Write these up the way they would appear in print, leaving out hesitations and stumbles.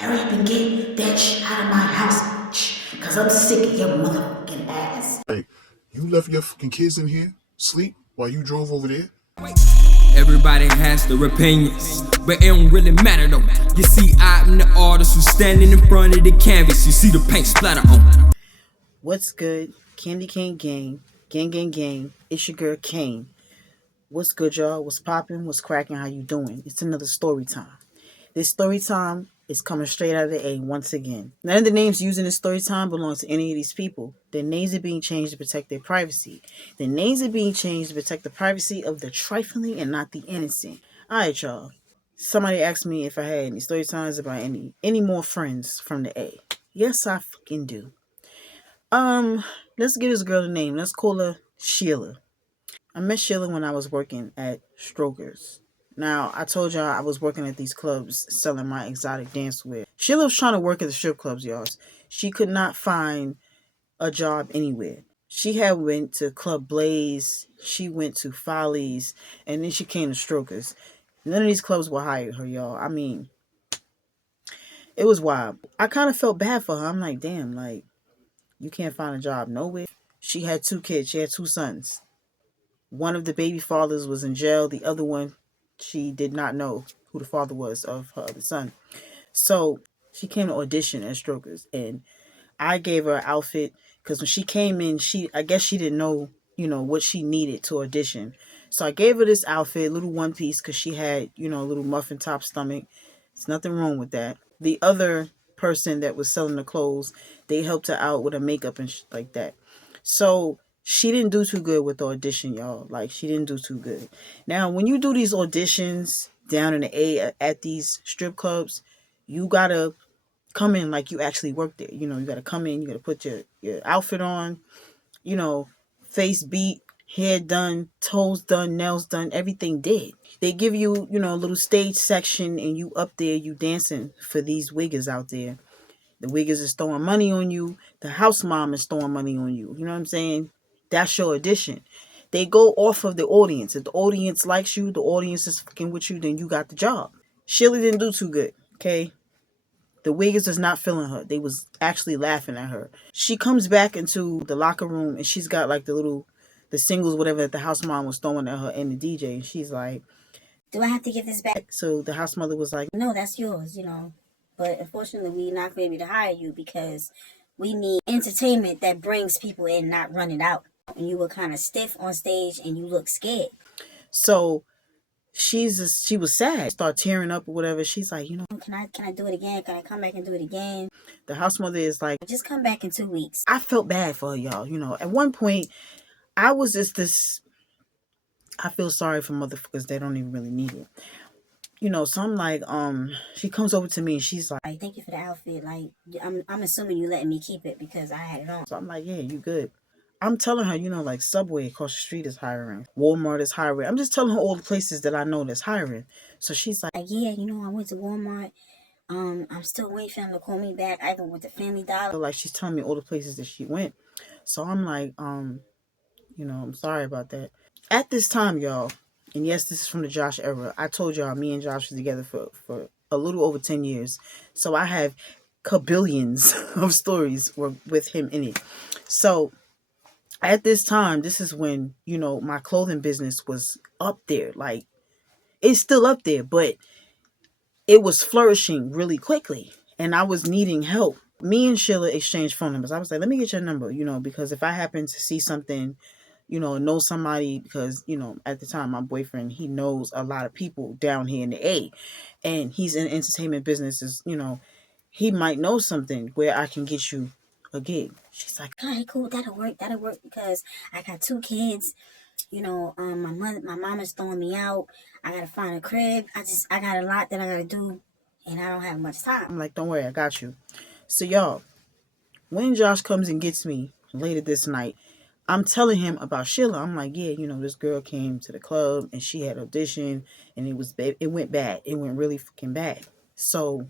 Hurry up and get that shit out of my house, cause I'm sick of your motherfucking ass. Hey, you left your fucking kids in here, sleep, while you drove over there? Everybody has their opinions, but it don't really matter though. You see, I'm the artist who's standing in front of the canvas. You see the paint splatter on. What's good? Candy Cane Gang. Gang. It's your girl Kane. What's good, y'all? What's poppin'? What's cracking? How you doing? It's another story time. This story time is coming straight out of the A once again. None of the names used in this story time belong to any of these people. Their names are being changed to protect their privacy. Their names are being changed to protect the privacy of the trifling and not the innocent. Alright, y'all. Somebody asked me if I had any story times about any more friends from the A. Yes, I fucking do. Let's give this girl a name. Let's call her Sheila. I met Sheila when I was working at Strokers. Now, I told y'all I was working at these clubs selling my exotic dancewear. Sheila was trying to work at the strip clubs, y'all. She could not find a job anywhere. She had went to Club Blaze, she went to Follies, and then she came to Strokers. None of these clubs will hire her, y'all. I mean, it was wild. I kind of felt bad for her. I'm like, damn, like, you can't find a job nowhere. She had 2 kids. She had 2 sons. One of the baby fathers was in jail. The other one, she did not know who the father was of her other son. So she came to audition as Strokers, and I gave her an outfit because when she came in, I guess she didn't know, what she needed to audition. So I gave her this outfit, little one piece, because she had, a little muffin top stomach. There's nothing wrong with that. The other person that was selling the clothes, they helped her out with her makeup and like that. So she didn't do too good with the audition, y'all. Like, she didn't do too good. Now, when you do these auditions down in the A at these strip clubs, you gotta come in like you actually work there. You gotta come in, you gotta put your outfit on, you know, face beat, hair done, toes done, nails done, everything did. They give you, a little stage section and you up there, you dancing for these wiggers out there. The wiggers is throwing money on you. The house mom is throwing money on you. You know what I'm saying? That's your audition. They go off of the audience. If the audience likes you, the audience is fucking with you, then you got the job. Sheila didn't do too good, okay? The Wiggins is not feeling her. They was actually laughing at her. She comes back into the locker room and she's got like the singles, whatever that the house mom was throwing at her and the DJ. And she's like, do I have to give this back? So the house mother was like, no, that's yours. But unfortunately, we're not going to be able to hire you because we need entertainment that brings people in, not run it out. And you were kind of stiff on stage and you look scared. So she was sad, start tearing up or whatever. She's like, can I do it again? Can I come back and do it again? The house mother is like, just come back in 2 weeks. I felt bad for her, y'all. At one point, I was just I feel sorry for motherfuckers that don't even really need it. So I'm like, she comes over to me and she's like, thank you for the outfit. Like, I'm assuming you letting me keep it because I had it on. So I'm like, yeah, you good. I'm telling her, like Subway across the street is hiring. Walmart is hiring. I'm just telling her all the places that I know that's hiring. So she's like, yeah, I went to Walmart. I'm still waiting for them to call me back. I even went to Family Dollar. Like, she's telling me all the places that she went. So I'm like, I'm sorry about that. At this time, y'all, and yes, this is from the Josh era. I told y'all me and Josh were together for a little over 10 years. So I have kabillions of stories with him in it. So at this time, this is when, my clothing business was up there. Like, it's still up there, but it was flourishing really quickly. And I was needing help. Me and Sheila exchanged phone numbers. I was like, let me get your number, because if I happen to see something, know somebody, because, at the time, my boyfriend, he knows a lot of people down here in the A. And he's in entertainment businesses, he might know something where I can get you a gig. She's like, all right, cool, that'll work because I got 2 kids. My mom is throwing me out. I gotta find a crib. I got a lot that I gotta do, and I don't have much time. I'm like, don't worry, I got you. So y'all, when Josh comes and gets me later this night, I'm telling him about Sheila. I'm like, yeah, this girl came to the club and she had audition and it went bad. It went really fucking bad. So,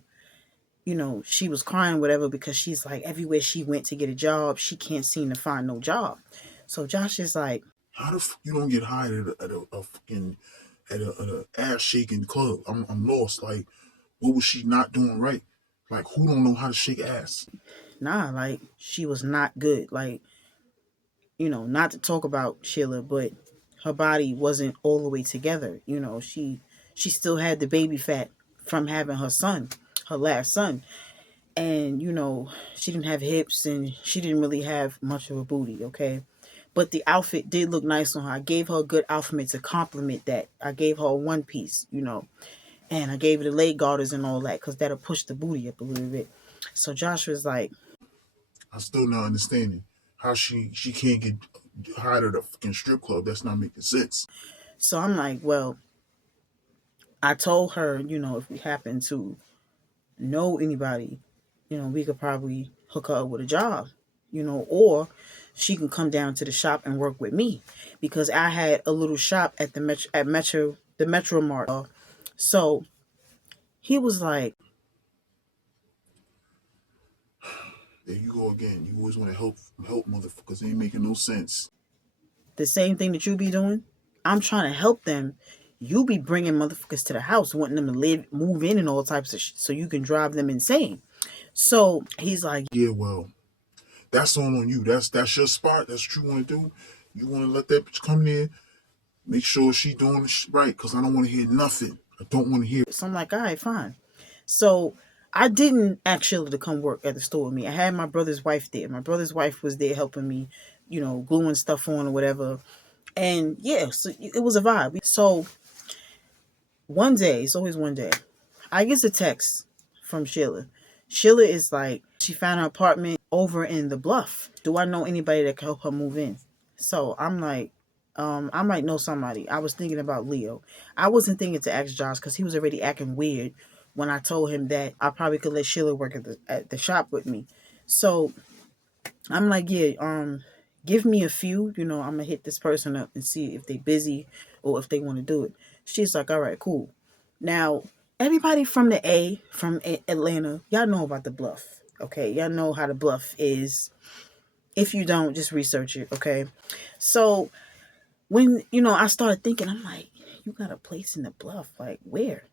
she was crying, whatever, because she's like, everywhere she went to get a job, she can't seem to find no job. So Josh is like, how the fuck you don't get hired at a fucking at a ass shaking club? I'm lost. Like, what was she not doing right? Like, who don't know how to shake ass? Nah, like she was not good. Like, not to talk about Sheila, but her body wasn't all the way together. She still had the baby fat from having her son, her last son. And, she didn't have hips and she didn't really have much of a booty, okay? But the outfit did look nice on her. I gave her a good outfit to complement that. I gave her a one piece, and I gave her the leg garters and all that because that'll push the booty up a little bit. So Josh was like, I'm still not understanding how she can't get hired at a fucking strip club. That's not making sense. so I'm like, well, I told her, if we happen to know anybody, we could probably hook her up with a job, or she can come down to the shop and work with me because I had a little shop at the Metro Mart. So he was like, There you go again. You always want to help motherfuckers. It ain't making no sense. the same thing that you be doing. I'm trying to help them. You be bringing motherfuckers to the house, wanting them to move in, and all types of shit, so you can drive them insane. So he's like, Yeah, well, that's all on you. That's your spot. That's what you want to do. You want to let that bitch come there. Make sure she doing it right, because I don't want to hear nothing. I don't want to hear. so I'm like, all right, fine. So I didn't ask Sheila to come work at the store with me. I had my brother's wife there. My brother's wife was there helping me, gluing stuff on or whatever. And yeah, so it was a vibe. So one day, it's always one day, I get a text from Sheila. Sheila is like, she found her apartment over in the Bluff. Do I know anybody that can help her move in? So I'm like, I might know somebody. I was thinking about Leo. I wasn't thinking to ask Josh because he was already acting weird when I told him that I probably could let Sheila work at the shop with me. So I'm like, yeah, give me a few. I'm gonna hit this person up and see if they busy or if they want to do it. She's like, all right, cool. Now, everybody from the from Atlanta, y'all know about the Bluff. Okay, y'all know how the Bluff is. If you don't, just research it. Okay, so when I started thinking, I'm like, you got a place in the Bluff, like where?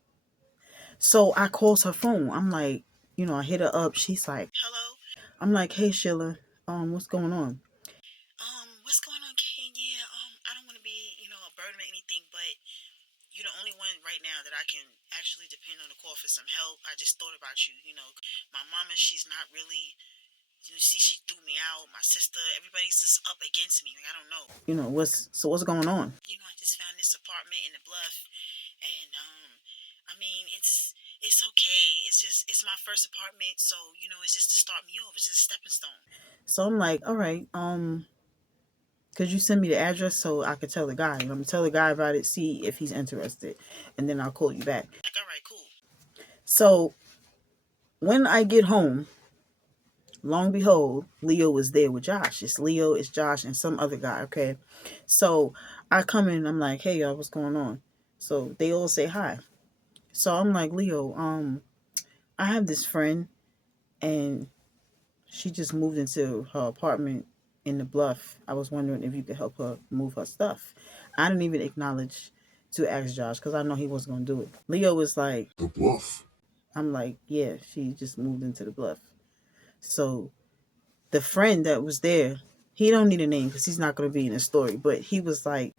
So I calls her phone. I'm like, I hit her up. She's like, hello. I'm like, hey Sheila, what's going on? What's going on, King? Yeah, I don't want to be, a burden or anything, but you're the only one right now that I can actually depend on to call for some help. I just thought about you. My mama, she's not really. You see, she threw me out. My sister, everybody's just up against me. Like, I don't know. What's going on? I just found this apartment in the Bluff, and I mean, it's okay. It's my first apartment, so it's just to start me off. It's just a stepping stone. So I'm like, all right, could you send me the address so I could tell the guy? I'm gonna tell the guy about it, see if he's interested, and then I'll call you back. Like, all right, cool. So when I get home, long behold, Leo was there with Josh. It's Leo, it's Josh, and some other guy. Okay, so I come in. I'm like, hey y'all, what's going on? So they all say hi. So I'm like, Leo, I have this friend, and she just moved into her apartment in the Bluff. I was wondering if you could help her move her stuff. I didn't even acknowledge to ask Josh because I know he wasn't going to do it. Leo was like, The Bluff. I'm like, yeah, she just moved into the Bluff. So the friend that was there, he don't need a name because he's not going to be in the story, but he was like,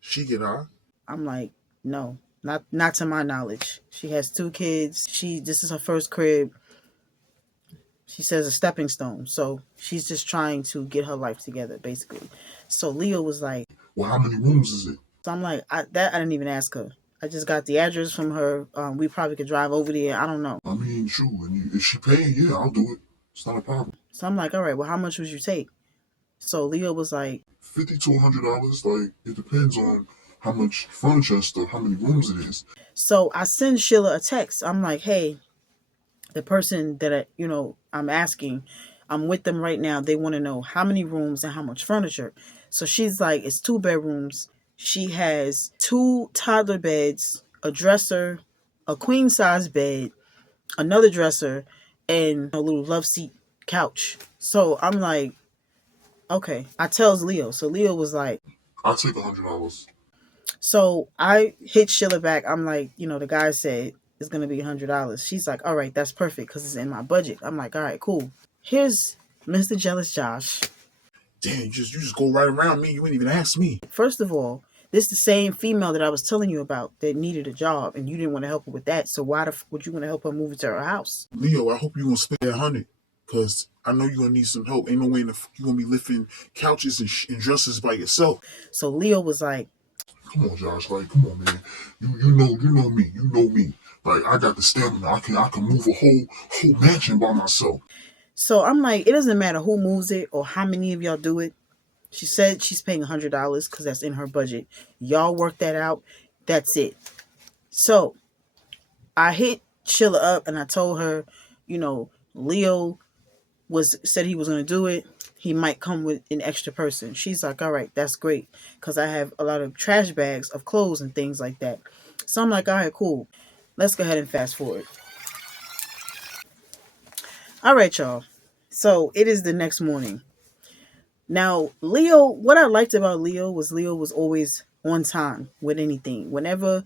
She get out. I'm like, no, not to my knowledge. She has 2 kids. This is her first crib. She says a stepping stone. So she's just trying to get her life together, basically. So Leo was like, Well, how many rooms is it? so I'm like, I didn't even ask her. I just got the address from her. We probably could drive over there. I don't know. I mean, true. And if she paying, yeah, I'll do it. It's not a problem. So I'm like, all right, well, how much would you take? So Leo was like, $50 to $100. Like, it depends on how much furniture and stuff, how many rooms it is. So I send Sheila a text. I'm like, hey, the person that I'm asking, I'm with them right now. They want to know how many rooms and how much furniture. So she's like, it's 2 bedrooms. She has 2 toddler beds, a dresser, a queen size bed, another dresser, and a little love seat couch. So I'm like, okay. I tells Leo. So Leo was like, I'll take $100. so I hit Sheila back. I'm like, the guy said is going to be $100. She's like, all right, that's perfect because it's in my budget. I'm like, all right, cool. Here's Mr. Jealous Josh. Damn, you just go right around me. You ain't even ask me. First of all, this is the same female that I was telling you about that needed a job, and you didn't want to help her with that. So why the would you want to help her move into her house? Leo, I hope you gonna spend that 100, cause I know you're gonna need some help. Ain't no way you gonna be lifting couches and dresses by yourself. So Leo was like, Come on, Josh. Like, come on, man. You know me. You know me. Like, I got the stamina. I can move a whole mansion by myself. so I'm like, it doesn't matter who moves it or how many of y'all do it. She said she's paying $100 because that's in her budget. Y'all work that out. That's it. So I hit Sheila up and I told her, Leo said he was going to do it. He might come with an extra person. She's like, all right, that's great. Because I have a lot of trash bags of clothes and things like that. So I'm like, all right, cool. Let's go ahead and fast forward. All right, y'all. So it is the next morning. Now, Leo, what I liked about Leo was always on time with anything. Whenever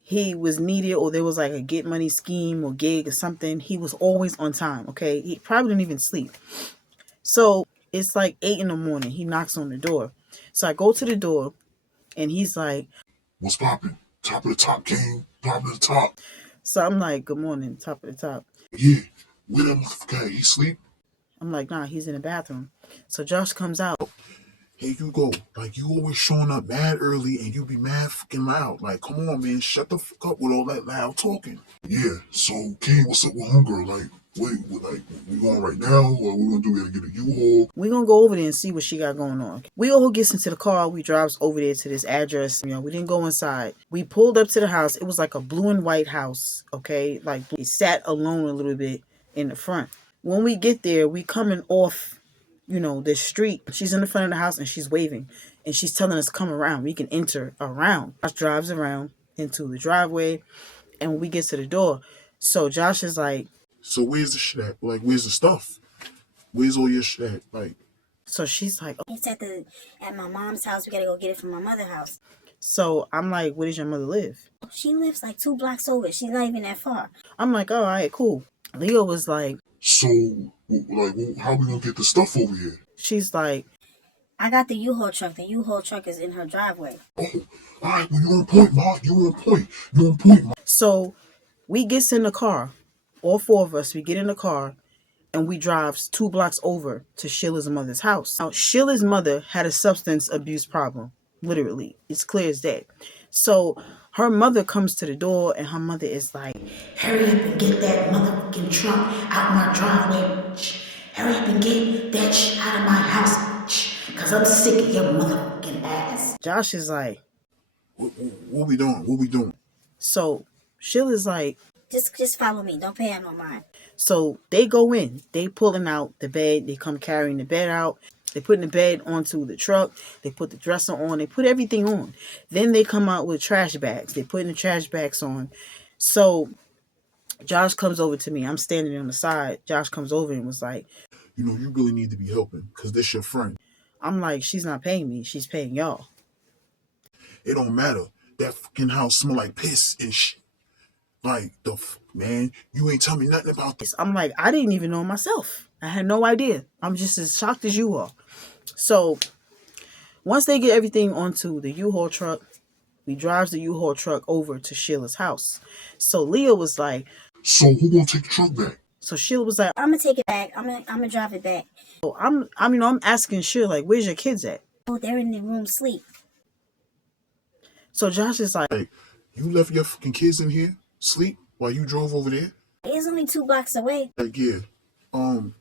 he was needed or there was like a get money scheme or gig or something, he was always on time, okay? He probably didn't even sleep. So it's like 8 in the morning. He knocks on the door. So I go to the door and he's like, What's poppin'? Top of the top, King. Top of the top. so I'm like, good morning, top of the top. Yeah. Where that motherfucker at? He sleep? I'm like, nah, he's in the bathroom. So Josh comes out. Here you go. Like, you always showing up mad early and you be mad fucking loud. Like, come on, man. Shut the fuck up with all that loud talking. Yeah. So, King, what's up with homegirl? Like, we going right now? Or we gonna do? We gotta get a U-Haul? We gonna go over there and see what she got going on. We all gets into the car. We drives over there to this address. We didn't go inside. We pulled up to the house. It was like a blue and white house. Okay, like it sat alone a little bit in the front. When we get there, we coming off, the street. She's in the front of the house and she's waving, and she's telling us come around. We can enter around. Josh drives around into the driveway, and when we get to the door, so Josh is like, So, where's the shit at? Like, where's the stuff? Where's all your shit at? Like, so she's like, oh. It's at my mom's house. We gotta go get it from my mother's house. So I'm like, where does your mother live? She lives like 2 blocks over. She's not even that far. I'm like, all right, cool. Leo was like, so, like, how we gonna get the stuff over here? she's like, I got the U-Haul truck. The U-Haul truck is in her driveway. Oh, all right. Well, you on point, Mark. You on point. You on point, Mark. so we gets in the car, all 4 of us, we get in the car and we drives 2 blocks over to Sheila's mother's house. Now, Sheila's mother had a substance abuse problem, literally. It's clear as day. So her mother comes to the door and her mother is like, hurry up and get that motherfucking truck out my driveway. Hurry up and get that out of my house. Because I'm sick of your motherfucking ass. Josh is like, What we doing? What we doing? so Sheila's like, Just follow me. Don't pay her no mind. so they go in. They pulling out the bed. They come carrying the bed out. They putting the bed onto the truck. They put the dresser on. They put everything on. Then they come out with trash bags. They putting the trash bags on. So Josh comes over to me. I'm standing on the side. Josh comes over and was like, You really need to be helping because this your friend. I'm like, she's not paying me. She's paying y'all. It don't matter. That fucking house smell like piss and shit. Like, man, you ain't tell me nothing about this. I'm like, I didn't even know myself. I had no idea. I'm just as shocked as you are. So once they get everything onto the U-Haul truck, we drives the U-Haul truck over to Sheila's house. So Leah was like, So who gonna take the truck back? so Sheila was like, I'm gonna take it back. I'm gonna drive it back. oh, I'm asking Sheila, like, where's your kids at? Oh, they're in the room sleep. So Josh is like, Like, you left your fucking kids in here sleep while you drove over there? It's only 2 blocks away. Like, yeah.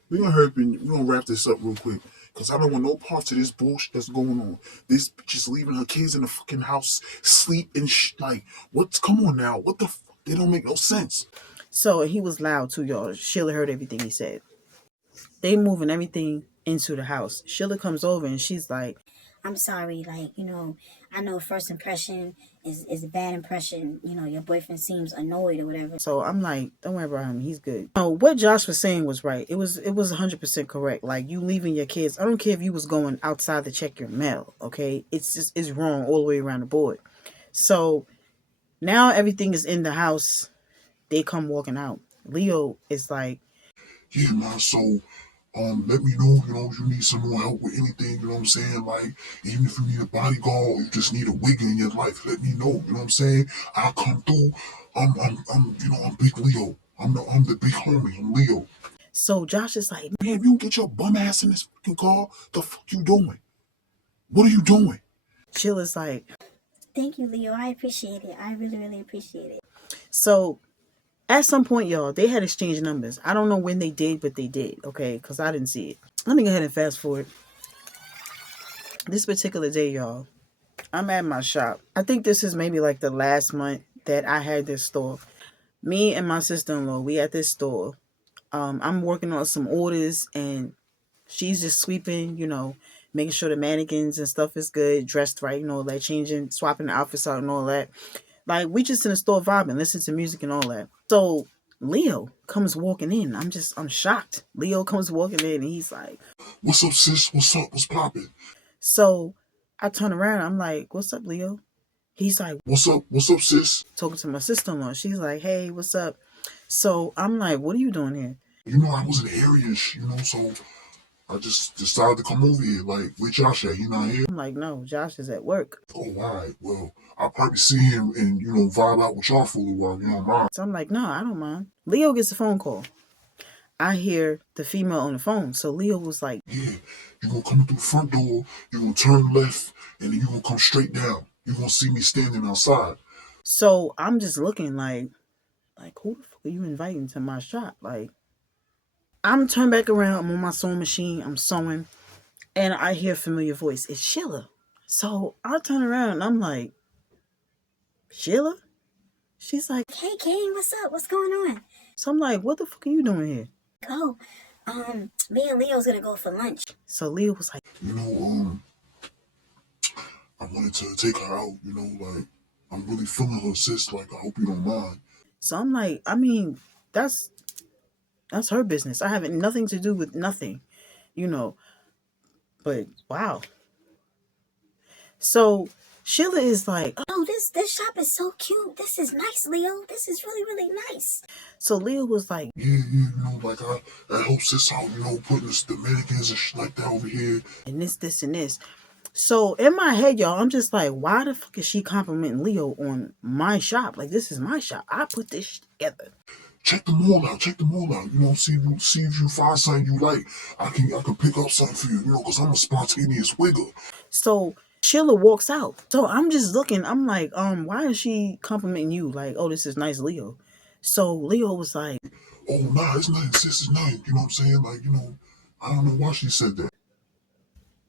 We gonna hurry up and we gonna wrap this up real quick. Cause I don't want no parts of this bullshit that's going on. This bitch is leaving her kids in the fucking house, sleep and like, come on now. What the fuck? They don't make no sense. so he was loud too, y'all. Sheila heard everything he said. They moving everything into the house. Sheila comes over and she's like, I'm sorry, I know first impression is a bad impression. Your boyfriend seems annoyed or whatever. so I'm like, don't worry about him. He's good. No, what Josh was saying was right. It was 100% correct. Like, you leaving your kids. I don't care if you was going outside to check your mail. Okay. It's wrong all the way around the board. So now everything is in the house. they come walking out. Leo is like, yeah, man. So, let me know, if you need some more help with anything, you know what I'm saying? Like, even if you need a bodyguard or you just need a wig in your life, let me know, you know what I'm saying? I'll come through. I'm Big Leo. I'm the big homie. I'm Leo. so Josh is like, Man, if you don't get your bum ass in this fucking car, the fuck you doing? What are you doing? Sheila's like, Thank you, Leo. I appreciate it. I really, really appreciate it. so at some point, y'all, they had exchanged numbers. I don't know when they did, but they did, okay? Because I didn't see it. Let me go ahead and fast forward. This particular day, y'all, I'm at my shop. I think this is maybe like the last month that I had this store. Me and my sister-in-law, we at this store. I'm working on some orders and she's just sweeping, making sure the mannequins and stuff is good, dressed right, like changing, swapping the outfits out and all that. Like we just in the store vibing, listening to music and all that. So Leo comes walking in. I'm shocked. Leo comes walking in and he's like, What's up, sis? What's up? What's poppin'? so I turn around. I'm like, what's up, Leo? He's like, What's up? What's up, sis? talking to my sister-in-law. She's like, hey, what's up? So I'm like, what are you doing here? I was in the area, so I just decided to come over here. Like, where Josh at? He not here? I'm like, no, Josh is at work. Oh, all right. Well, I'll probably see him and, vibe out with y'all for a little while. You don't mind? So I'm like, no, I don't mind. Leo gets a phone call. I hear the female on the phone. So Leo was like, Yeah. You're going to come through the front door. You're going to turn left. And then you're going to come straight down. You're going to see me standing outside. so I'm just looking like who the fuck are you inviting to my shop? Like, I'm turned back around. I'm on my sewing machine. I'm sewing. And I hear a familiar voice. It's Sheila. So I turn around and I'm like, Sheila? She's like, Hey, Kane, what's up? What's going on? so I'm like, what the fuck are you doing here? Go. Me and Leo's gonna go for lunch. So Leo was like, I wanted to take her out, like, I'm really feeling her, sis. Like, I hope you don't mind. so I'm like, I mean, that's her business. I have nothing to do with nothing, you know. But wow. So Sheila is like, Oh, this shop is so cute. This is nice, Leo. This is really, really nice. so Leo was like, Yeah, like, I hope sis out, putting the mannequins and shit like that over here. and this, and this. So in my head, y'all, I'm just like, why the fuck is she complimenting Leo on my shop? Like, this is my shop. I put this shit together. Check them all out. Check them all out. See if you find something you like. I can pick up something for you. Because I'm a spontaneous wigger. So Sheila walks out. So I'm just looking. I'm like, why is she complimenting you? Like, oh, this is nice, Leo. So Leo was like, Oh, nah, it's nice. Sis is nice. You know what I'm saying? Like, I don't know why she said that.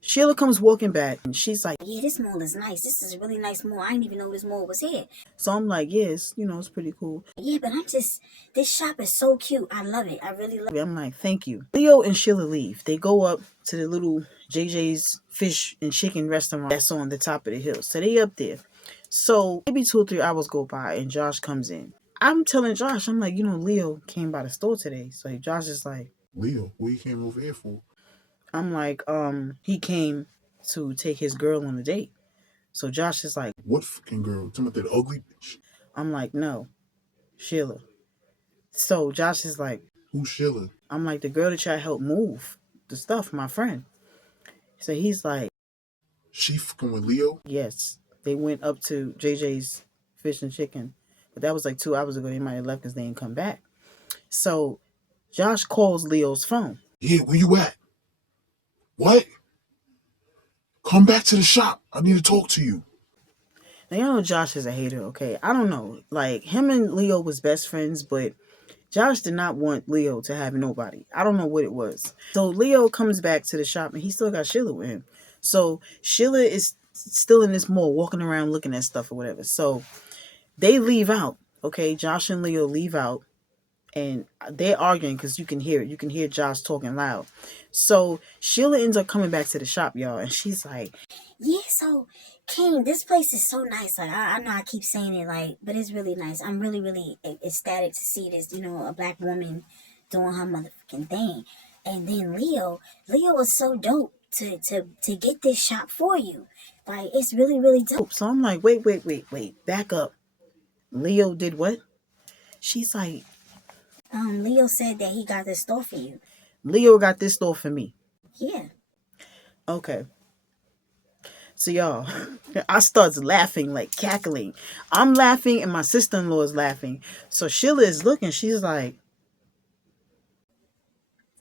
Sheila comes walking back and she's like, Yeah, this mall is nice. This is a really nice mall. I didn't even know this mall was here. so I'm like, yes, it's pretty cool. Yeah, but this shop is so cute. I love it. I really love it. I'm like, thank you. Leo and Sheila leave. They go up to the little JJ's fish and chicken restaurant that's on the top of the hill. So they up there. So maybe 2 or 3 hours go by and Josh comes in. I'm telling Josh, I'm like, Leo came by the store today. So Josh is like, Leo, what you came over here for? I'm like, he came to take his girl on a date. So Josh is like, what fucking girl? Talking about that ugly bitch? I'm like, no, Sheila. So Josh is like, who's Sheila? I'm like, the girl that y'all helped move the stuff, my friend. So he's like, she fucking with Leo? yes. They went up to JJ's fish and chicken. But that was like 2 hours ago. They might have left because they didn't come back. So Josh calls Leo's phone. Yeah, where you at? What? Come back to the shop. I need to talk to you. Now, y'all know Josh is a hater, okay? I don't know. Like, him and Leo was best friends, but Josh did not want Leo to have nobody. I don't know what it was. So Leo comes back to the shop and he still got Sheila with him. So Sheila is still in this mall walking around looking at stuff or whatever. So they leave out, okay? Josh and Leo leave out and they're arguing because you can hear it. You can hear Josh talking loud. So Sheila ends up coming back to the shop, y'all, and she's like, Yeah, so Kane, this place is so nice. Like I know I keep saying it, like, but it's really nice. I'm really, really ecstatic to see this. A black woman doing her motherfucking thing. And then Leo was so dope to get this shop for you. Like it's really, really dope. so I'm like, wait, back up. Leo did what? She's like, Leo said that he got this store for you. Leo got this store for me. Yeah. Okay. So y'all, I starts laughing, like cackling. I'm laughing and my sister-in-law is laughing. So Sheila is looking, she's like,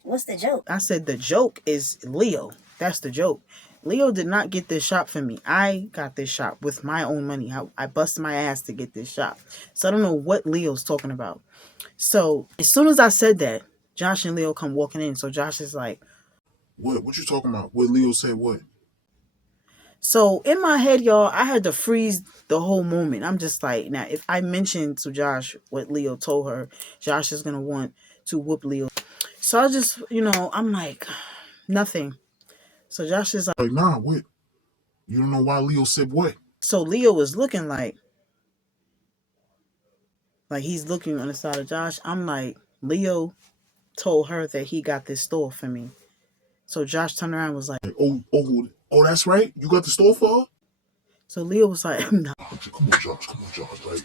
What's the joke? I said the joke is Leo. That's the joke. Leo did not get this shop for me. I got this shop with my own money. I busted my ass to get this shop. So I don't know what Leo's talking about. So as soon as I said that, Josh and Leo come walking in. So Josh is like, What you talking about? What Leo said? What? so in my head, y'all, I had to freeze the whole moment. I'm just like, now if I mention to Josh what Leo told her, Josh is gonna want to whoop Leo. So I just, I'm like, nothing. So Josh is Like, nah, what? You don't know why Leo said what? so Leo was looking like he's looking on the side of Josh. I'm like, Leo told her that he got this store for me. So Josh turned around and was like, Like, oh, that's right. You got the store for her? so Leo was like, no. Come on, Josh. Come on, Josh. Like,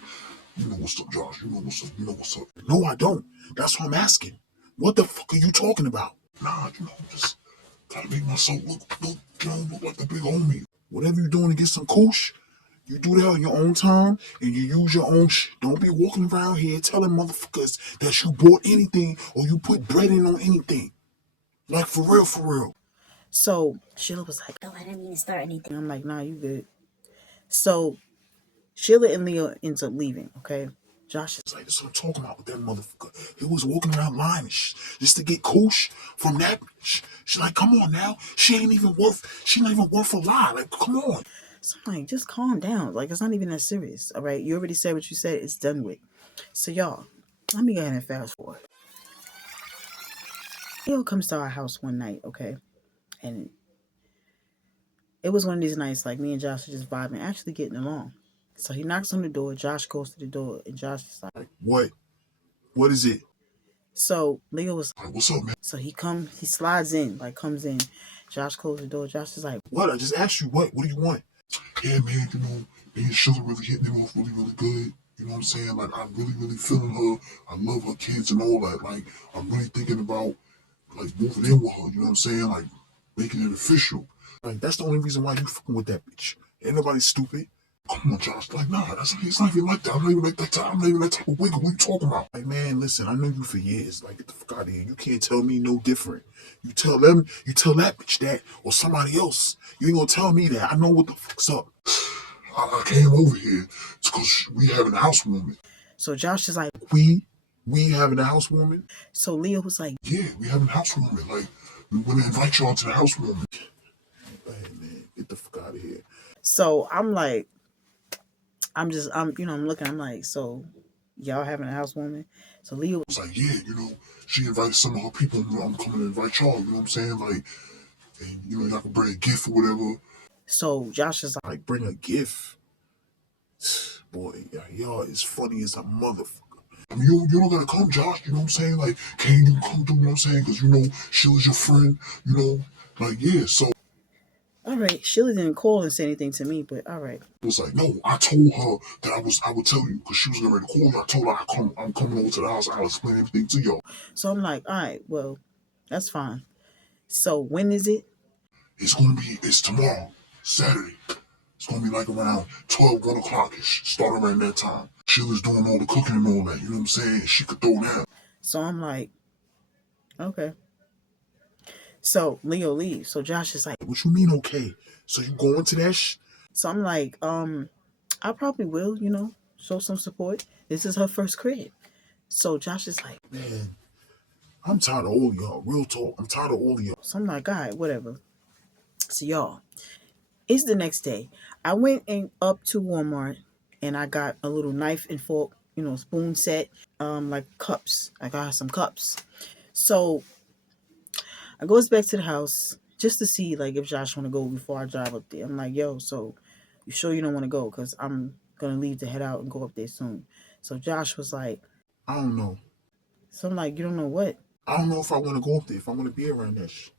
you know what's up, Josh. You know what's up. You know what's up. No, I don't. That's what I'm asking. What the fuck are you talking about? Nah, just trying to make myself look like the big homie. Whatever you're doing to get some kush, you do that on your own time and you use your own Don't be walking around here telling motherfuckers that you bought anything or you put bread in on anything. Like, for real, for real. So Sheila was like, Oh, I didn't mean to start anything. I'm like, nah, you good. So Sheila and Leo ends up leaving, okay? Josh is It's like, that's what I'm talking about with that motherfucker. He was walking around lying just to get kush from that. She's like, come on now. She not even worth a lie. Like, come on. so I'm like, just calm down. Like, it's not even that serious, all right? You already said what you said. It's done with. So y'all, let me go ahead and fast forward. Leo comes to our house one night, okay? And it was one of these nights, like, me and Josh are just vibing, actually getting along. So he knocks on the door. Josh goes to the door, and Josh is like, What? What is it? so Leo was Like, what's up, man? so he slides in, like comes in. Josh closed the door. Josh is like, What? I just asked you, what? What do you want? Yeah, man, me and Sheila really hitting it off really, really good. You know what I'm saying? Like, I'm really, really feeling her. I love her kids and all that. Like, I'm really thinking about, like, moving in with her. You know what I'm saying? Like, making it official. Like, that's the only reason why you fucking with that bitch. Ain't nobody stupid. Come on, Josh. Like, nah, it's not even like that. I'm not even like that type. I'm not even that type of wiggle. What you talking about? Like, man, listen, I know you for years. Like, get the fuck out of here. You can't tell me no different. You tell that bitch that, or somebody else. You ain't gonna tell me that. I know what the fuck's up. I came over here because we having a housewarming. so Josh is like, We having a housewarming? so Leo was like, Yeah, we having a housewarming. Like, we want to invite y'all to the housewarming. Hey, man, get the fuck out of here. so I'm like, I'm looking, I'm like, so y'all having a housewarming? So Leo was like, yeah, she invited some of her people. I'm coming to invite y'all. You know what I'm saying? Like, and y'all can bring a gift or whatever. So Josh is like, bring a gift. Boy, y'all is funny as a motherfucker. I mean, you don't gotta come, Josh. You know what I'm saying? Like, can you come through? You know what I'm saying? Because Sheila's your friend. Like, yeah. So all right. Sheila didn't call and say anything to me, but all right. it was like, no, I told her that I would tell you because she was getting ready to call you. I told her I'm coming over to the house. I'll explain everything to y'all. So I'm like, all right, well, that's fine. So when is it? It's tomorrow, Saturday. It's gonna be like around 12, 1 o'clock-ish, start around that time. Sheila's doing all the cooking and all that, you know what I'm saying? She could throw down. So I'm like, okay. So Leo leaves. So Josh is like, what you mean, okay? So you going to that So I'm like, I probably will, show some support. This is her first crib. So Josh is like, man, I'm tired of all y'all. Real talk. I'm tired of all of y'all. So I'm like, all right, whatever. So y'all, it's the next day. I went up to Walmart and I got a little knife and fork, spoon set, like cups. I got some cups. So I goes back to the house just to see like if Josh want to go before I drive up there. I'm like, yo, so you sure you don't want to go? Because I'm going to leave to head out and go up there soon. So Josh was like, I don't know. So I'm like, you don't know what? I don't know if I want to go up there, if I want to be around that shit.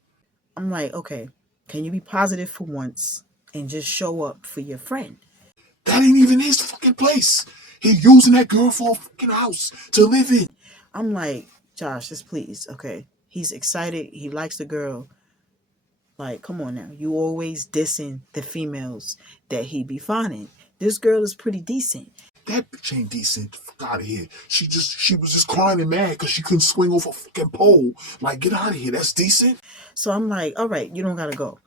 I'm like, okay, can you be positive for once and just show up for your friend? That ain't even his fucking place. He using that girl for a fucking house to live in. I'm like, Josh, just please, okay. He's excited. He likes the girl. Like, come on now. You always dissing the females that he be finding. This girl is pretty decent. That bitch ain't decent. Fuck out of here. She was just crying and mad because she couldn't swing off a fucking pole. Like, get out of here. That's decent. So I'm like, all right, you don't gotta go.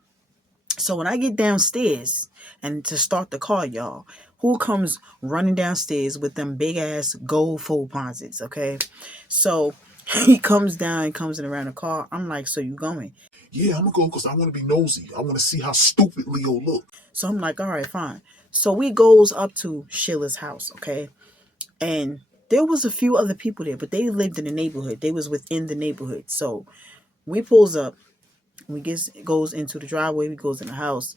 So when I get downstairs and to start the car, y'all, who comes running downstairs with them big ass gold faux posits, okay? So he comes down and comes in around the car. I'm like, so you going? Yeah, I'm gonna go because I want to be nosy. I want to see how stupid Leo look. So I'm like, all right, fine. So we goes up to Sheila'S house, okay? And there was a few other people there, but they lived in the neighborhood. They was within the neighborhood. So we pulls up, goes into the driveway, we goes in the house,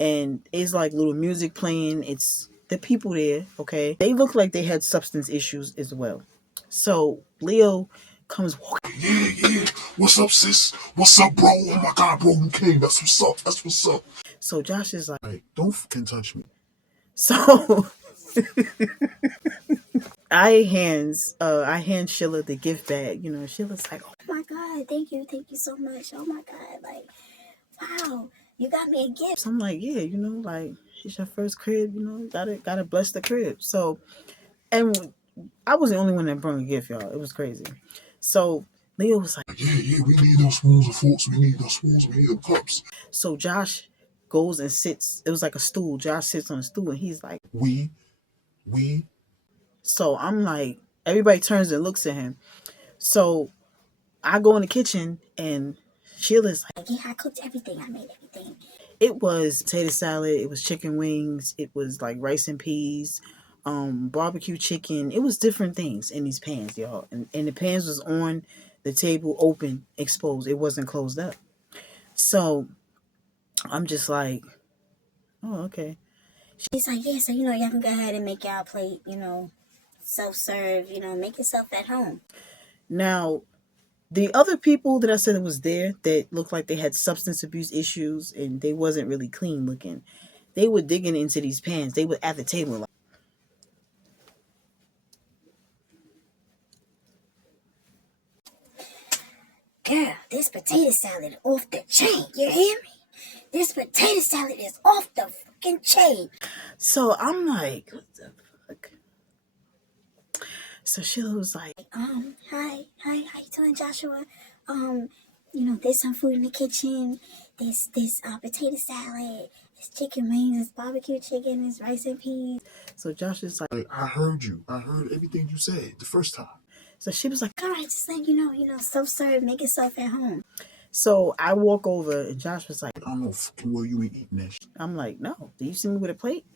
and it's like little music playing. It's the people there, okay? They look like they had substance issues as well. So Leo comes walking. Yeah. What's up, sis? What's up, bro? Oh my god, bro, you came. That's what's up. That's what's up. So Josh is like, Like, don't fucking touch me. so I hand Sheila the gift bag. You know, Sheila's like, oh my God, thank you so much. Oh my God, like, wow, you got me a gift. So I'm like, yeah, you know, like it's your first crib, you know, gotta bless the crib. So, and I was the only one that brought a gift, y'all. It was crazy. So Leo was like, Yeah, we need those spoons and forks. We need those spoons. We need the cups. So Josh goes and sits. It was like a stool. Josh sits on a stool and he's like, we. So I'm like, everybody turns and looks at him. So I go in the kitchen and Sheila's like, yeah, I cooked everything. I made everything. It was potato salad. It was chicken wings. It was like rice and peas, barbecue chicken. It was different things in these pans, y'all. And the pans was on the table, open, exposed. It wasn't closed up. So I'm just like, oh, okay. She's like, yeah, so, you know, y'all can go ahead and make y'all plate, you know, self-serve, you know, make yourself at home. Now, the other people that I said was there that looked like they had substance abuse issues and they wasn't really clean looking, they were digging into these pans. They were at the table like, girl, this potato salad off the chain. You hear me? This potato salad is off the fucking chain. So I'm like, what the fuck? So Sheila was like, hi, how you doing, Joshua? You know, there's some food in the kitchen. There's potato salad. There's chicken wings. There's barbecue chicken. There's rice and peas. So Josh is like, I heard you. I heard everything you said the first time. So she was like, all right, just like, you know, self-serve, make yourself at home. So I walk over and Josh was like, I don't know fucking well you ain't eating that shit. I'm like, no, do you see me with a plate?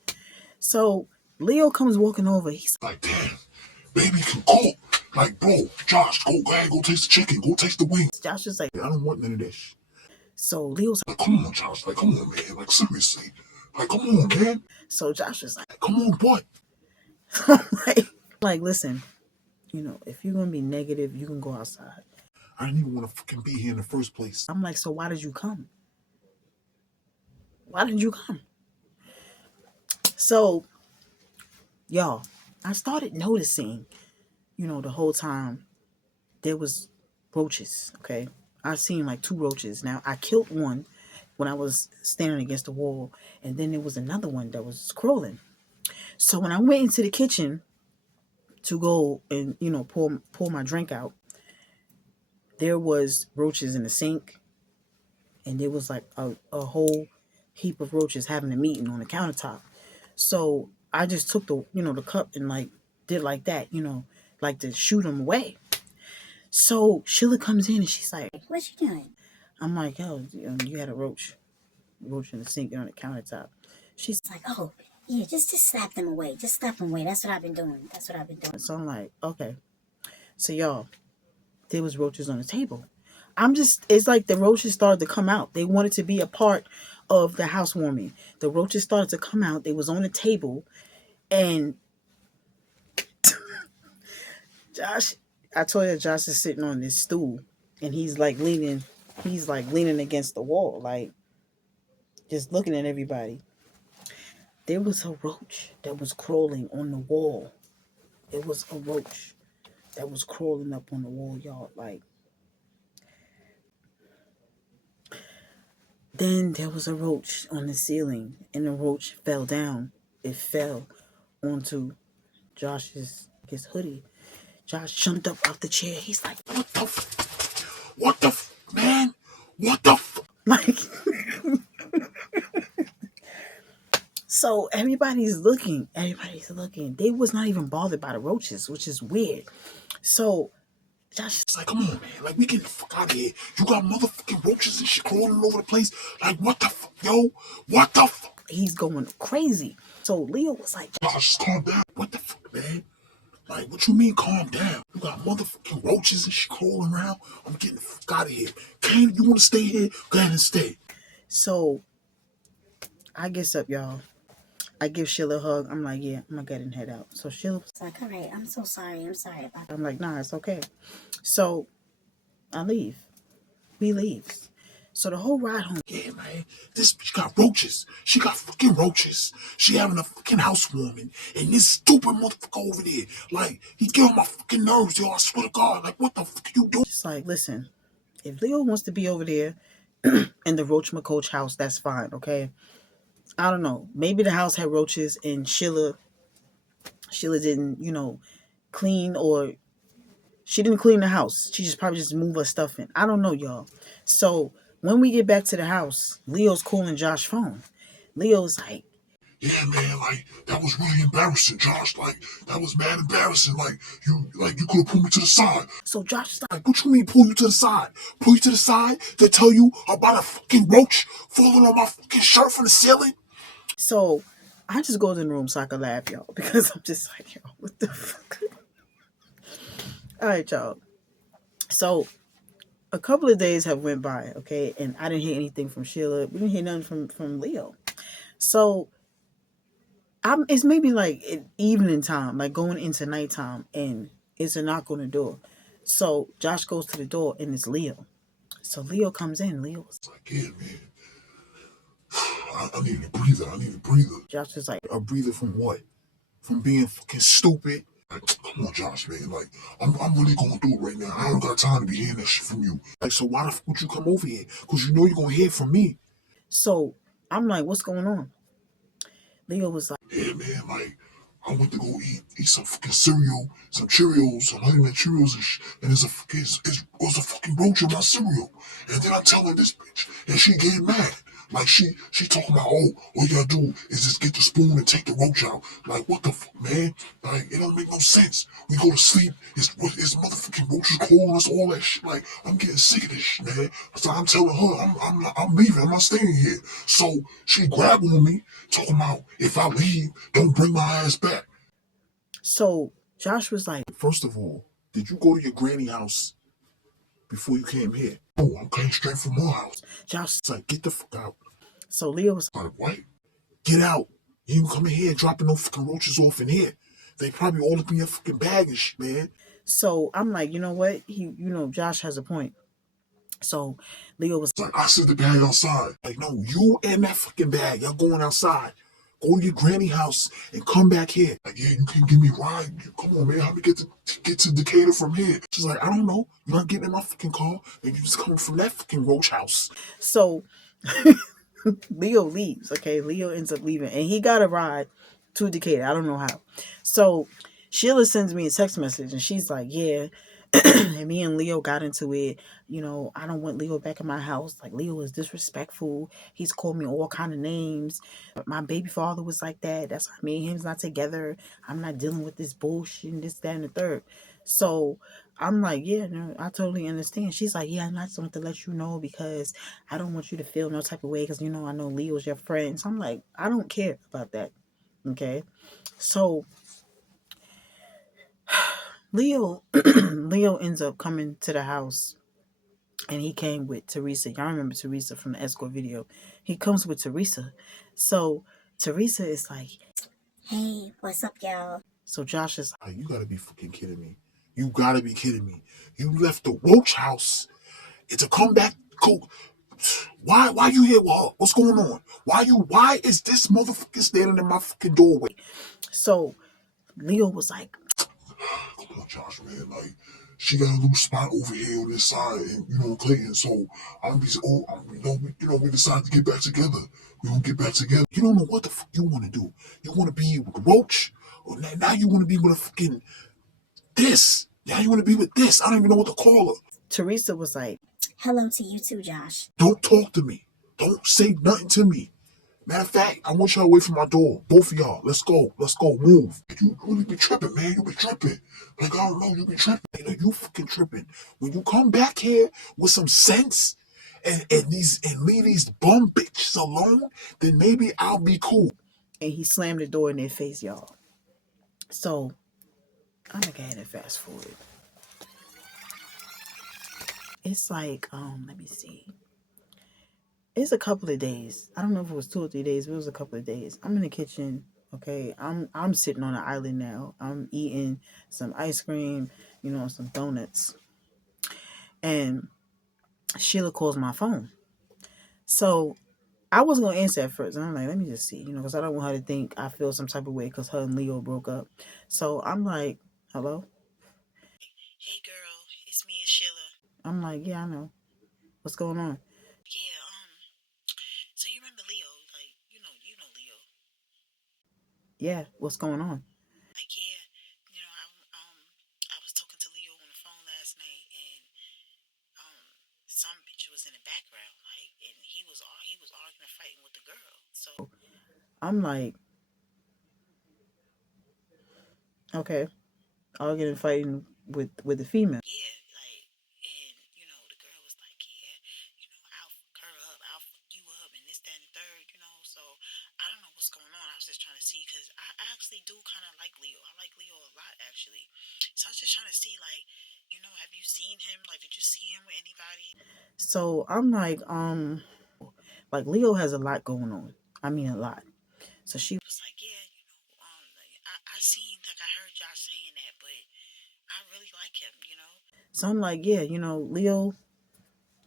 So Leo comes walking over. He's like, damn, baby can cook. Like, bro, Josh, go ahead, go taste the chicken, go taste the wings. Josh is like, I don't want none of this. So Leo's like, come on, Josh, like, come on, man, like, seriously, like, come on, man. So Josh is like, come on, what? like, listen, you know, if you're gonna be negative, you can go outside. I didn't even want to fucking be here in the first place. I'm like, so why did you come? Why did you come? So, y'all, I started noticing, you know, the whole time there was roaches, okay? I seen like 2 roaches. Now, I killed one when I was standing against the wall, and then there was another one that was crawling. So when I went into the kitchen to go and, you know, pour my drink out, there was roaches in the sink, and there was like a whole heap of roaches having a meeting on the countertop. So I just took the, you know, the cup and like did like that, you know, like to shoot them away. So Sheila comes in and she's like, what you doing? I'm like, yo, you had a roach in the sink on the countertop. She's like, oh, yeah, just slap them away. Just slap them away. That's what I've been doing. So I'm like, okay. So y'all, there was roaches on the table. It's like the roaches started to come out. They wanted to be a part of the housewarming. The roaches started to come out. They was on the table. And Josh, I told you Josh is sitting on this stool. And he's like leaning against the wall. Like, just looking at everybody. There was a roach that was crawling on the wall. It was a roach that was crawling up on the wall, y'all. Like, then there was a roach on the ceiling, and the roach fell down. It fell onto Josh's his hoodie. Josh jumped up out the chair. He's like, Man? What the like, so everybody's looking. Everybody's looking. They was not even bothered by the roaches, which is weird. So Josh It's like, come on, man. Like, we getting the fuck out of here. You got motherfucking roaches and shit crawling all over the place. Like, what the fuck, yo? What the fuck? He's going crazy. So Leo was like, Josh, just calm down. What the fuck, man? Like, what you mean calm down? You got motherfucking roaches and shit crawling around. I'm getting the fuck out of here. Kane, you want to stay here? Go ahead and stay. So I gets up, y'all. I give Sheila a hug. I'm like, yeah, I'm gonna get and head out. So Sheila was like, all right, I'm so sorry. I'm sorry about that. I'm like, nah, it's okay. So I leave. We leaves. So the whole ride home. Yeah, man. This bitch got roaches. She got fucking roaches. She having a fucking housewarming. And this stupid motherfucker over there, like, he get on my fucking nerves, yo. I swear to God. Like, what the fuck are you doing? Just like, listen, if Leo wants to be over there in the Roach McCoach house, that's fine, okay? I don't know. Maybe the house had roaches and Sheila didn't, clean, or she didn't clean the house. She just probably just moved her stuff in. I don't know, y'all. So when we get back to the house, Leo's calling Josh's phone. Leo's like, Yeah, man, like, that was really embarrassing, Josh. Like, that was mad embarrassing. You could have pulled me to the side. So Josh is Like, what you mean pull you to the side? Pull you to the side to tell you about a fucking roach falling on my fucking shirt from the ceiling? So I just go in the room so I can laugh, y'all, because I'm just like, yo, what the fuck? All right, y'all. So a couple of days have went by, okay, and I didn't hear anything from Sheila. We didn't hear nothing from Leo. So it's maybe like evening time, like going into nighttime, and it's a knock on the door. So Josh goes to the door, and it's Leo. So Leo comes in. Leo was like, yeah, man. I need a breather. I need a breather. Josh is like, a breather from what? From being fucking stupid? Like, come on, Josh, man. Like, I'm really going through it right now. I don't got time to be hearing that shit from you. Like, so why the fuck would you come over here? Because you know you're going to hear from me. So I'm like, what's going on? Leo was like, yeah, man, like, I went to go eat some fucking cereal, some Cheerios, some Honey Nut Cheerios, and there's it was a fucking roach in my cereal. And then I tell her this bitch, and she get mad. Like, she talking about, oh, all you gotta do is just get the spoon and take the roach out. Like, what the fuck, man? Like, it don't make no sense. We go to sleep, it's motherfucking roaches calling us, all that shit. Like, I'm getting sick of this shit, man. So I'm telling her, I'm leaving, I'm not staying here. So she grabbed on me, talking about, if I leave, don't bring my ass back. So Josh was like, first of all, did you go to your granny house before you came here? Oh, I came straight from her house. Josh was like, get the fuck out. So Leo was like, what? Get out. You ain't coming here dropping no fucking roaches off in here. They probably all up in your fucking bag and shit, man. So I'm like, you know what? Josh has a point. So Leo was like, I set the bag outside. Like, no, you and that fucking bag, y'all going outside. Go to your granny house and come back here. Like, yeah, you can give me a ride. Come on, man. How we get to Decatur from here? She's like, I don't know. You're not getting in my fucking car, and you just coming from that fucking roach house. So Leo leaves. Okay, Leo ends up leaving, and he got a ride to Decatur. I don't know how. So Sheila sends me a text message, and she's like, yeah. And me and Leo got into it. I don't want Leo back in my house. Like, Leo is disrespectful. He's called me all kind of names. My baby father was like that. That's why me and him's not together. I'm not dealing with this bullshit and this, that, and the third. So I'm like, yeah, no, I totally understand. She's like, yeah, I just want to let you know because I don't want you to feel no type of way because, I know Leo's your friend. So I'm like, I don't care about that. Okay. So Leo ends up coming to the house, and he came with Teresa. Y'all remember Teresa from the escort video. He comes with Teresa. So Teresa is like, hey, what's up, y'all? So Josh is like, you gotta be fucking kidding me. You gotta be kidding me. You left the roach house to come back. Cool. Why you here? What's going on? Why is this motherfucker standing in my fucking doorway? So Leo was like, Come on, Josh, man. Like, she got a little spot over here on this side, and Clayton. So I'm be, oh, we decided to get back together. We gonna get back together. You don't know what the fuck you want to do. You want to be with the roach, or now you want to be with a fucking this. Now you want to be with this. I don't even know what to call her. Teresa was like, Hello to you too, Josh. Don't talk to me. Don't say nothing to me. Matter of fact, I want y'all away from my door. Both of y'all. Let's go. Let's go. Move. You really be tripping, man. You be tripping. Like, I don't know. You be tripping. You fucking tripping. When you come back here with some sense and leave these bum bitches alone, then maybe I'll be cool. and he slammed the door in their face, y'all. So I'm gonna go ahead and fast forward. It's like, let me see. It's a couple of days. I don't know if it was 2 or 3 days, but it was a couple of days. I'm in the kitchen. Okay, I'm sitting on an island now. I'm eating some ice cream, some donuts, and Sheila calls my phone. So I wasn't gonna answer at first. And I'm like, let me just see, because I don't want her to think I feel some type of way because her and Leo broke up. So I'm like, hello? Hey girl, it's me and Sheila. I'm like, yeah, I know. What's going on? Yeah, so you remember Leo, like, you know Leo. Yeah, what's going on? Like, yeah, I was talking to Leo on the phone last night, and some bitch was in the background, like, and he was arguing and fighting with the girl. So I'm like, okay, arguing and fighting with the female. Yeah, like, and the girl was like, yeah, I'll fuck her up, I'll fuck you up, and this, that, and the third, So I don't know what's going on. I was just trying to see, because I actually do kind of like Leo. I like Leo a lot, actually. So I was just trying to see, like, have you seen him? Like, did you see him with anybody? So I'm like Leo has a lot going on. I mean, a lot. So she was like, yeah, I seen, like, I heard Josh saying that, but I really like him. So I'm like, yeah,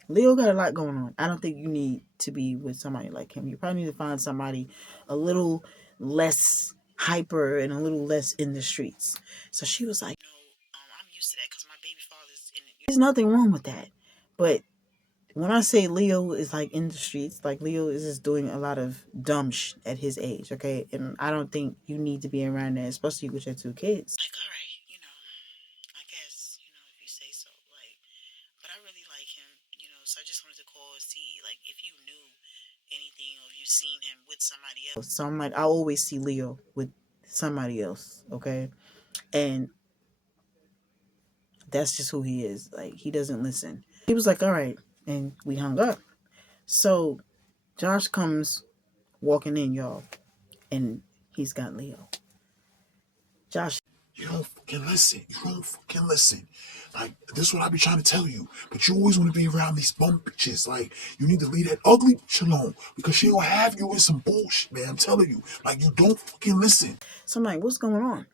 Leo got a lot going on. I don't think you need to be with somebody like him. You probably need to find somebody a little less hyper and a little less in the streets. So she was like, I'm used to that because my baby father's in it. There's nothing wrong with that. But when I say Leo is like in the streets, like Leo is just doing a lot of dumb at his age, okay? And I don't think you need to be around that, especially with your 2 kids. Like, all right, I guess, if you say so, like, but I really like him, so I just wanted to call and see, like, if you knew anything or you seen him with somebody else. So I'm like, I always see Leo with somebody else, okay? And that's just who he is. Like, he doesn't listen. He was like, all right, and we hung up. So Josh comes walking in, y'all, and he's got Leo. Josh, you don't fucking listen. You don't fucking listen. Like, this is what I be trying to tell you. But you always want to be around these bum bitches. Like, you need to leave that ugly bitch alone. Because she gonna have you in some bullshit, man. I'm telling you. Like, you don't fucking listen. So I'm like, what's going on?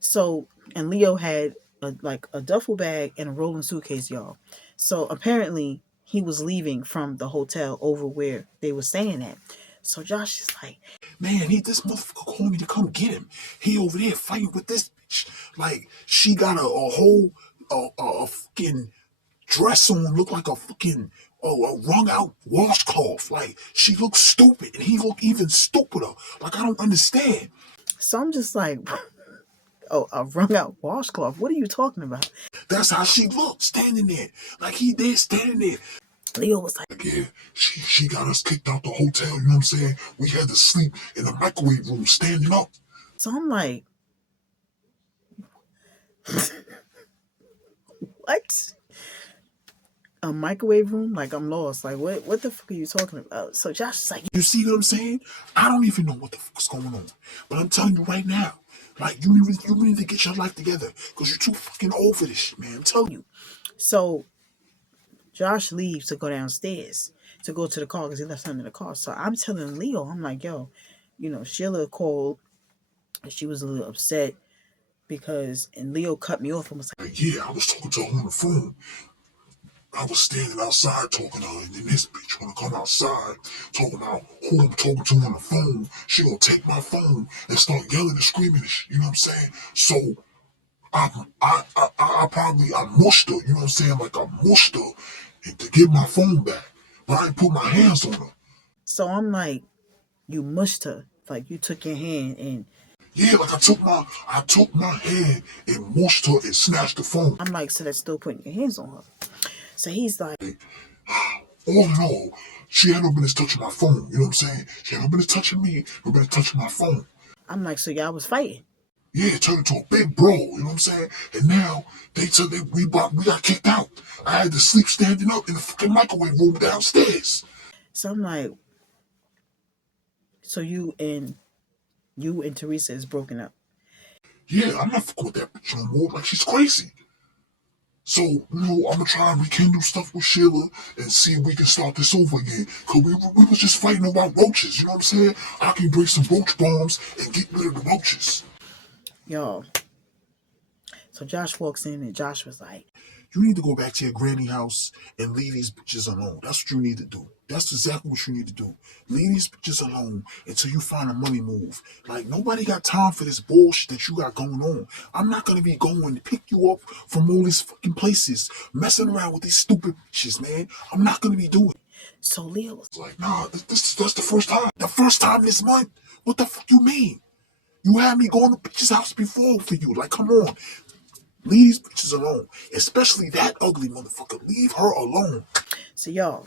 So, and Leo had a duffel bag and a rolling suitcase, y'all. So apparently he was leaving from the hotel over where they were staying at. So Josh is like, man, this motherfucker called me to come get him. He over there fighting with this bitch. Like, she got a whole a fucking dress on, look like a fucking a wrung out washcloth. Like, she looks stupid, and he look even stupider. Like, I don't understand. So I'm just like, oh, a wrung out washcloth. What are you talking about? That's how she looked, standing there. Like, he there standing there. Leo was like, yeah, she got us kicked out the hotel, you know what I'm saying? We had to sleep in the microwave room standing up. So I'm like, what? A microwave room? Like, I'm lost. Like, what the fuck are you talking about? So Josh is like, you see what I'm saying? I don't even know what the fuck's going on. But I'm telling you right now, like, you need to get your life together, because you're too fucking old for this shit, man. I'm telling you. So Josh leaves to go downstairs to go to the car because he left something in the car. So I'm telling Leo, I'm like, yo, Sheila called and she was a little upset and Leo cut me off and was like, yeah, I was talking to her on the phone. I was standing outside talking to her, and then this bitch wanna come outside talking about who I'm talking to on the phone. She gonna take my phone and start yelling and screaming and shit, you know what I'm saying? So I mushed her, you know what I'm saying? Like I mushed her and to get my phone back. But I ain't put my hands on her. So I'm like, you mushed her. Like you took your hand and Yeah, like I took my hand and mushed her and snatched the phone. I'm like, so that's still putting your hands on her. So he's like, All in all, she had no business touching my phone, you know what I'm saying? She had no business touching me, no business touching my phone. I'm like, so y'all was fighting. Yeah, it turned into a big brawl, you know what I'm saying? And now they said we got kicked out. I had to sleep standing up in the fucking microwave room downstairs. So I'm like, so you and Teresa is broken up. Yeah, I'm not fucking with that bitch no more. Like, she's crazy. So, you know, I'm gonna try and rekindle stuff with Sheila and see if we can start this over again. Cause we was just fighting about roaches, you know what I'm saying? I can bring some roach bombs and get rid of the roaches. Y'all. So Josh walks in and Josh was like, You need to go back to your granny house and leave these bitches alone. That's what you need to do. That's exactly what you need to do. Leave these bitches alone until you find a money move. Like, nobody got time for this bullshit that you got going on. I'm not going to be going to pick you up from all these fucking places, messing around with these stupid bitches, man. I'm not going to be doing it. so Leo was Like, nah, that's the first time. The first time this month? What the fuck you mean? You had me going to bitches' house before for you. Like, come on. Leave these bitches alone. Especially that ugly motherfucker. Leave her alone. so y'all.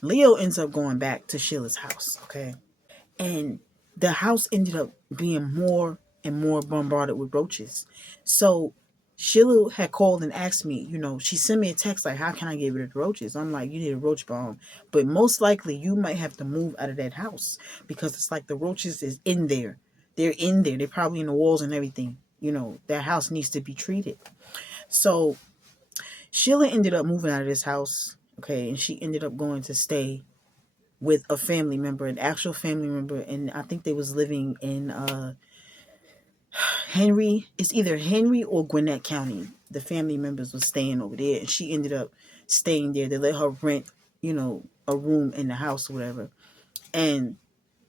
Leo ends up going back to Sheila's house, okay? And the house ended up being more and more bombarded with roaches. So Sheila had called and asked me, you know, she sent me a text like, how can I get rid of the roaches? I'm like, you need a roach bomb. But most likely you might have to move out of that house because it's like the roaches is in there. They're in there. They're probably in the walls and everything. You know, that house needs to be treated. So Sheila ended up moving out of this house, okay, and she ended up going to stay with a family member, an actual family member, and I think they was living in Henry. It's either Henry or Gwinnett County. The family members was staying over there, and she ended up staying there. They let her rent, you know, a room in the house or whatever. And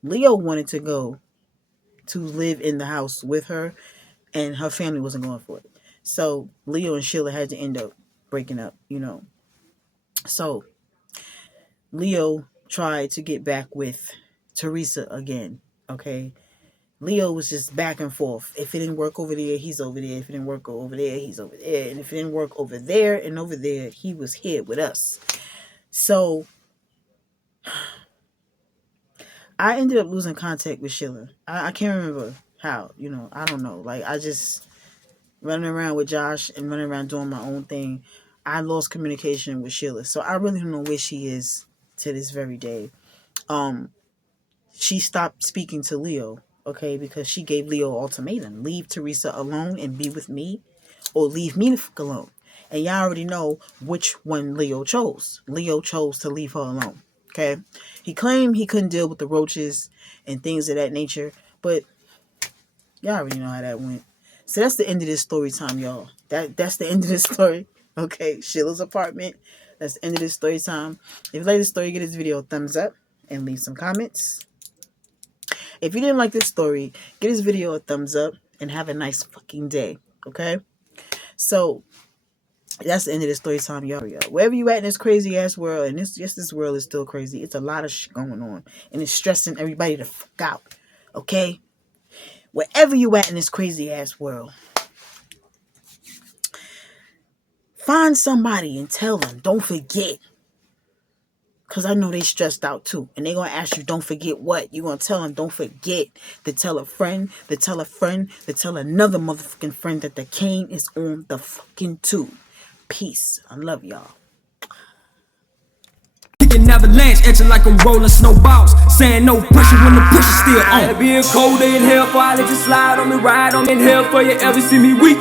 Leo wanted to go to live in the house with her, and her family wasn't going for it. So Leo and Sheila had to end up breaking up, you know. So Leo tried to get back with Teresa again, okay? Leo was just back and forth. If it didn't work over there, he's over there. If it didn't work over there, he's over there. And if it didn't work over there and over there, he was here with us. So I ended up losing contact with Sheila. I can't remember how, you know, I don't know. Like, I just running around with Josh and running around doing my own thing. I lost communication with Sheila. So I really don't know where she is to this very day. She stopped speaking to Leo, okay, because she gave Leo an ultimatum. Leave Teresa alone and be with me, or leave me the fuck alone. And y'all already know which one Leo chose. Leo chose to leave her alone, okay? He claimed he couldn't deal with the roaches and things of that nature, but y'all already know how that went. So that's the end of this story time, y'all. That's the end of this story. Okay, Sheila's apartment. That's the end of this story time. If you like this story, give this video a thumbs up and leave some comments. If you didn't like this story, give this video a thumbs up and have a nice fucking day. Okay? So that's the end of this story time, y'all. Wherever you at in this crazy ass world, and this world is still crazy. It's a lot of shit going on, and it's stressing everybody the fuck out. Okay? Wherever you at in this crazy ass world, find somebody and tell them, don't forget. Because I know they stressed out too. And they're going to ask you, don't forget what? You're going to tell them, don't forget to tell a friend, to tell a friend, to tell another motherfucking friend that the cane is on the fucking tube. Peace. I love y'all. Kicking avalanche, etching like I'm rolling snowballs. Saying no pressure when the pressure's still on. Being cold in hell for I let you slide on me, ride on me in hell for you ever see me weak.